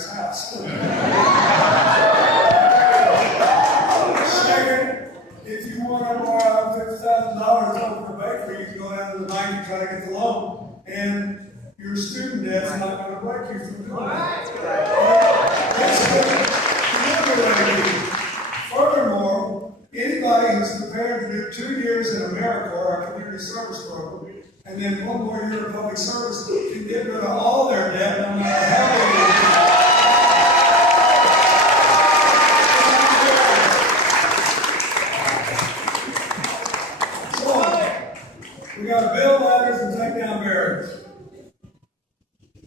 America's house. Second, if you want to borrow $50,000 over the bakery, you can go down to the bank and try to get the loan. And your student debt's not going to break you from doing that. Furthermore, anybody who's prepared to do 2 years in AmeriCorps, our community service program, and then 1 more year of public service, can get rid of all their debt no matter how big it is. So, we got to build ladders and take down barriers.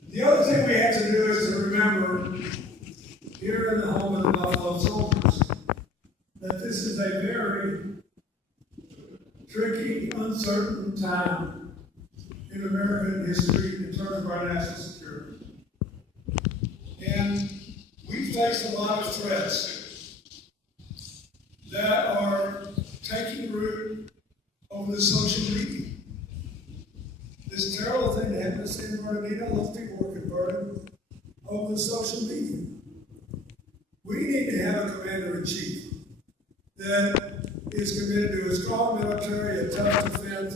The other thing we have to do is to remember, here in the home of the Buffalo Soldiers, that this is a very tricky, uncertain time in American history in terms of our national security. And we face a lot of threats that are taking root over the social media. This terrible thing that happened in San Bernardino, those people were converted over the social media. We need to have a commander-in-chief that is committed to a strong military, a tough defense,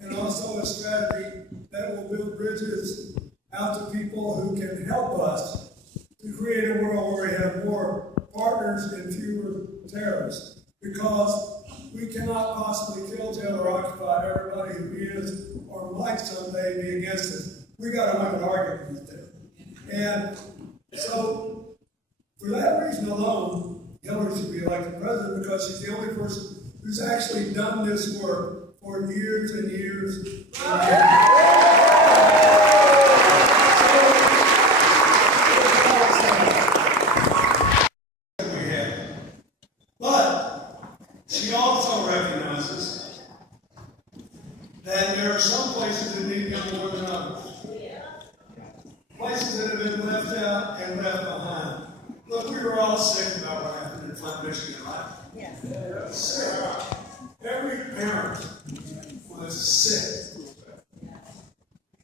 and also a strategy that will build bridges out to people who can help us to create a world where we have more partners and fewer terrorists. Because we cannot possibly kill, jail, or occupy everybody who is or might someday be against us. We got to win an argument with them. And so, for that reason alone, Hillary should be elected president because she's the only person who's actually done this work for years and years and years. But she also recognizes that there are some places that need young more than others. Places that have been left out and left behind. Look, we were all sick about what happened in Flint, Michigan, right? Yes. Sick. Every parent was sick.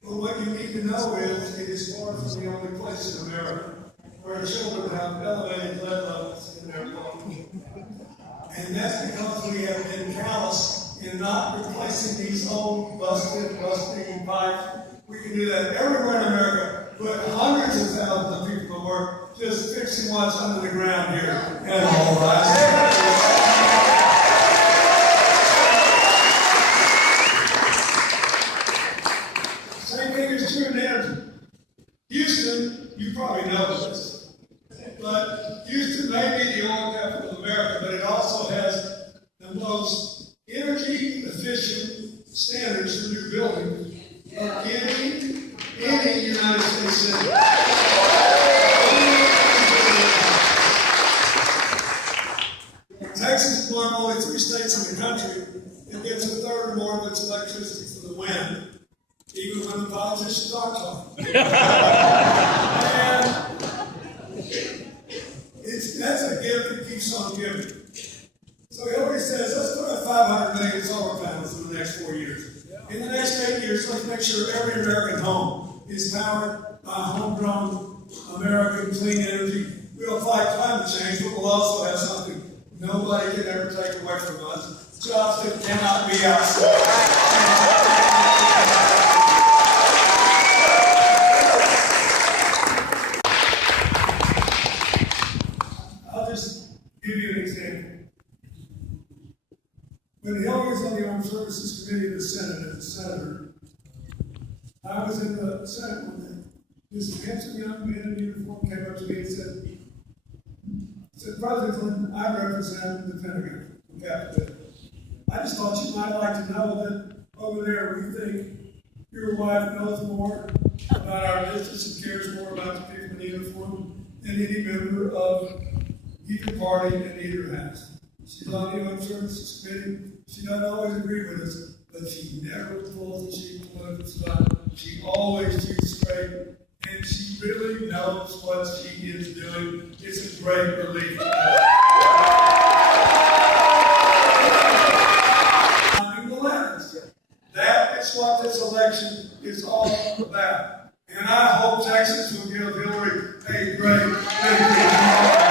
But what you need to know is it is far from the only place in America where children have elevated lead levels in their blood. And that's because we have been callous in not replacing these old, busting pipes. We can do that everywhere in America, but hundreds of thousands of people to work just fixing what's under the ground here at all right. Same thing is true in energy. Houston, you probably know this, but Houston may be the oil capital of America, but it also has the most energy efficient standards for new buildings of any United States city. Texas is one of only 3 states in the country that gets a third or more of its electricity from the wind, even when the politicians aren't talking. And that's a gift that keeps on giving. So Hillary says, let's put up 500 million solar panels in the next 4 years. In the next 8 years, let's make sure every American home is powered by homegrown American clean energy. We'll fight climate change, but we'll also have something nobody can ever take away from us. Jobs that cannot be outsourced. I'll just give you an example. When Hillary was on the Armed Services Committee of the Senate as a senator, I was in the Senate one day. This handsome young man in uniform came up to me and said, President Clinton, I represent the Pentagon, Capitol Hill. I just thought you might like to know that over there we think your wife knows more about our business and cares more about the people in uniform than any member of either party in either house. She's on the Armed Services Committee. She doesn't always agree with us, but she never pulls the cheap political stuff. She always shoots straight, and she really knows what she is doing. It's a great relief. Climbing the ladders. That is what this election is all about. And I hope Texas will give Hillary a great victory.